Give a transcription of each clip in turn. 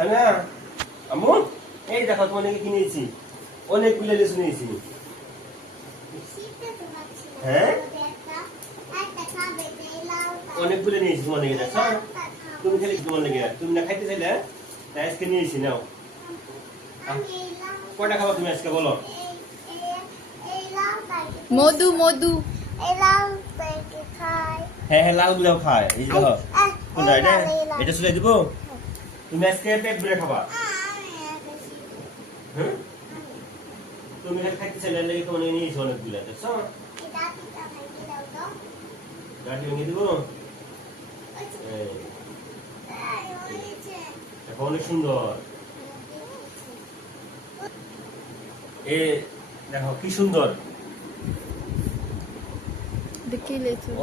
তাই না আম্মু? এই দেখো তোমার নাকি কিনেছি, অনেকগুলো লেচু নিয়েছি। হ্যাঁ অনেকগুলো নিয়েছি তোমার লেগে, দেখো তুমি খালি তোমার লেগে, তুমি না খাইতে চাইলে তাই আজকে নিয়েছি। নাও কয়টা খাবার তুমি আজকে বলো? মধু মধু হ্যাঁ হ্যাঁ লাল গুলাও খায়। এই যে দেখো কোনটা এটা, এটা চলে দিব। তুমি আজকে পেট ভরে খাবা। হ্যাঁ তুমি খালি খাইতে চাইলে লেগে তোমার নিয়েছি অনেকগুলো, দেখছো? গাড়ি ভেঙে দিব। দেখো অনেক সুন্দর, এ দেখো কি সুন্দর,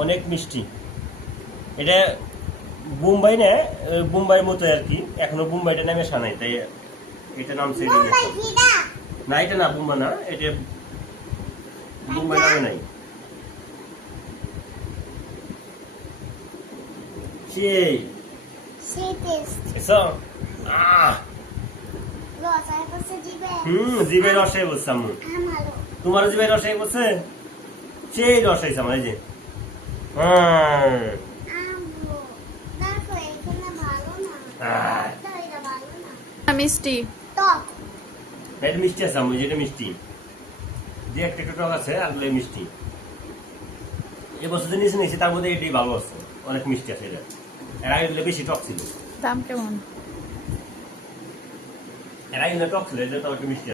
অনেক মিষ্টি। এটা বোম্বাই না, বোম্বাইয়ের মতো আর কি, এখনো বোম্বাইটা নামে আসা নাই, তাই এটা নামছে না। এটা না বোম্বা না, এটা বোম্বাই নামে নাই। সেই জিভে রসাই বলছে আম্মু, তোমার জিভে রসাই বলছে, সেই রসাইছে আমার। এই যে মিষ্টি এটা মিষ্টি আছে আম্মু, যেটা মিষ্টি যে একটা টক আছে আর মিষ্টি। এবছর যে নিচে নিয়েছি তার মধ্যে এটাই ভালো আছে, অনেক মিষ্টি আছে। এটা এর আগে বেশি টক ছিল। দাম কেমন? এর আগে টক ছিল, এটা তো একটু মিষ্টি।